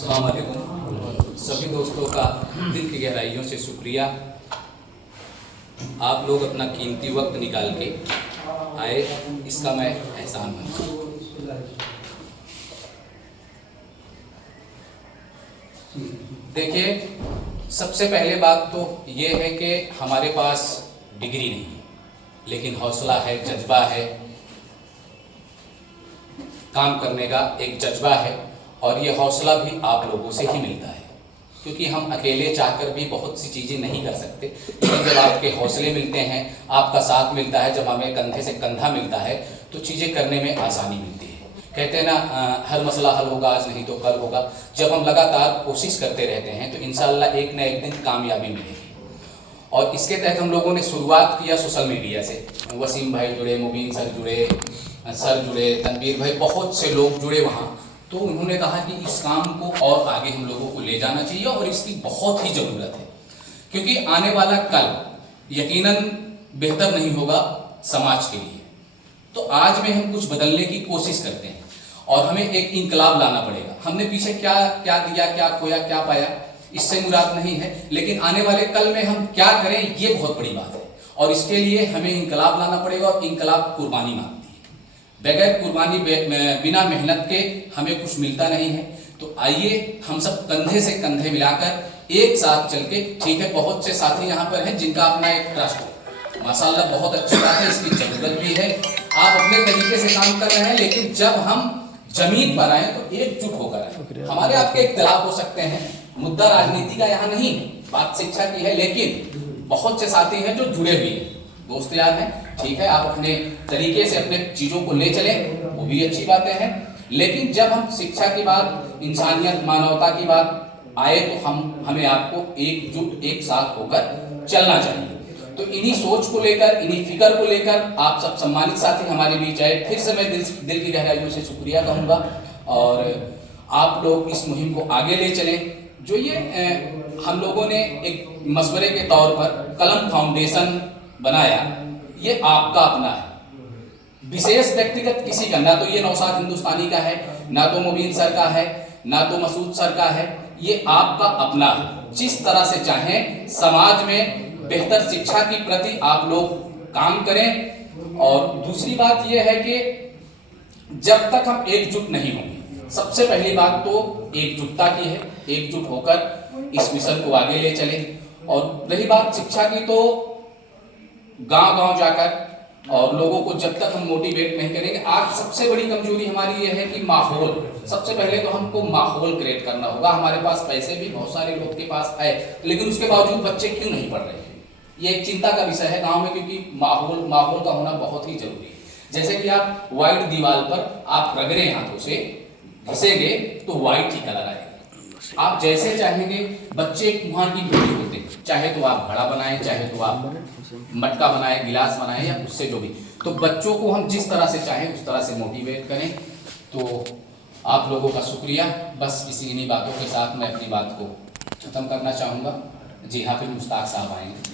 अस्सलाम वालेकुम सभी दोस्तों का दिल की गहराइयों से शुक्रिया। आप लोग अपना कीमती वक्त निकाल के आए, इसका मैं एहसान मानता हूँ। देखिए, सबसे पहले बात तो ये है कि हमारे पास डिग्री नहीं है, लेकिन हौसला है, जज्बा है, काम करने का एक जज्बा है, और ये हौसला भी आप लोगों से ही मिलता है, क्योंकि हम अकेले चाहकर भी बहुत सी चीज़ें नहीं कर सकते। लेकिन जब आपके हौसले मिलते हैं, आपका साथ मिलता है, जब हमें कंधे से कंधा मिलता है, तो चीज़ें करने में आसानी मिलती है। कहते हैं ना, हर मसला हल होगा आज नहीं तो कल होगा। जब हम लगातार कोशिश करते रहते हैं तो इंशाअल्लाह एक न एक दिन कामयाबी मिलेगी। और इसके तहत हम लोगों ने शुरुआत किया सोशल मीडिया से। वसीम भाई जुड़े, मुबीन सर जुड़े, तनवीर भाई, बहुत से लोग जुड़े वहाँ। तो उन्होंने कहा कि इस काम को और आगे हम लोगों को ले जाना चाहिए और इसकी बहुत ही ज़रूरत है, क्योंकि आने वाला कल यकीनन बेहतर नहीं होगा समाज के लिए। तो आज में हम कुछ बदलने की कोशिश करते हैं और हमें एक इनकलाब लाना पड़ेगा। हमने पीछे क्या क्या दिया, क्या खोया, क्या पाया, इससे मुराद नहीं है, लेकिन आने वाले कल में हम क्या करें, ये बहुत बड़ी बात है। और इसके लिए हमें इनकलाब लाना पड़ेगा, और इनकलाब कुर्बानी मांगती है। बगैर कुर्बानी, बिना मेहनत के हमें कुछ मिलता नहीं है। तो आइए हम सब कंधे से कंधे मिलाकर एक साथ चल के, ठीक है, बहुत से साथी यहाँ पर हैं जिनका अपना एक ट्रस्ट है, माशाल्लाह बहुत अच्छी बात है, इसकी जरूरत भी है। आप अपने तरीके से काम कर रहे हैं, लेकिन जब हम जमीन पर आए तो एकजुट होकर आए। हमारे आपके इख्तिलाफ हो सकते हैं, मुद्दा राजनीति का यहाँ नहीं है, बात शिक्षा की है, लेकिन बहुत से साथी हैं जो जुड़े हुए हैं, दोस्त यार हैं, ठीक है, आप अपने तरीके से अपने चीज़ों को ले चलें, वो भी अच्छी बातें हैं। लेकिन जब हम शिक्षा की बात, इंसानियत, मानवता की बात आए तो हमें आपको एकजुट, एक साथ होकर चलना चाहिए। तो इन्हीं सोच को लेकर, इन्हीं फिक्र को लेकर आप सब सम्मानित साथी हमारे बीच आए। फिर से मैं दिल की गहराइयों से शुक्रिया कहूँगा, और आप लोग इस मुहिम को आगे ले चलें। जो ये हम लोगों ने एक मशवरे के तौर पर कलम फाउंडेशन बनाया, ये आपका अपना है, विशेष व्यक्तिगत किसी का, ना तो ये नौशाद हिंदुस्तानी का है, ना तो मुबीन सर का है, ना तो मसूद सर का है, ये आपका अपना है। जिस तरह से चाहें समाज में बेहतर शिक्षा की प्रति आप लोग काम करें। और दूसरी बात यह है कि जब तक हम एकजुट नहीं होंगे, सबसे पहली बात तो एकजुटता की है, एकजुट होकर इस मिशन को आगे ले चलें। और रही बात शिक्षा की, तो गांव-गांव जाकर और लोगों को जब तक हम मोटिवेट नहीं करेंगे, आज सबसे बड़ी कमजोरी हमारी यह है कि माहौल, सबसे पहले तो हमको माहौल क्रिएट करना होगा। हमारे पास पैसे भी बहुत सारे लोग के पास है, लेकिन उसके बावजूद बच्चे क्यों नहीं पढ़ रहे हैं, ये एक चिंता का विषय है गांव में, क्योंकि माहौल का होना बहुत ही जरूरी है। जैसे कि आप व्हाइट दीवार पर आप रगड़े हाथों से घिसेंगे तो व्हाइट ही कलर आएगा। आप जैसे चाहेंगे, बच्चे एक कुम्हार की बेटी होते हैं, चाहे तो आप घड़ा बनाएं, चाहे तो आप मटका बनाएं, गिलास बनाएं, या उससे जो भी। तो बच्चों को हम जिस तरह से चाहें उस तरह से मोटिवेट करें। तो आप लोगों का शुक्रिया। बस इन्हीं बातों के साथ मैं अपनी बात को खत्म करना चाहूँगा। जी हाँ, फिर मुश्ताक साहब आएंगे।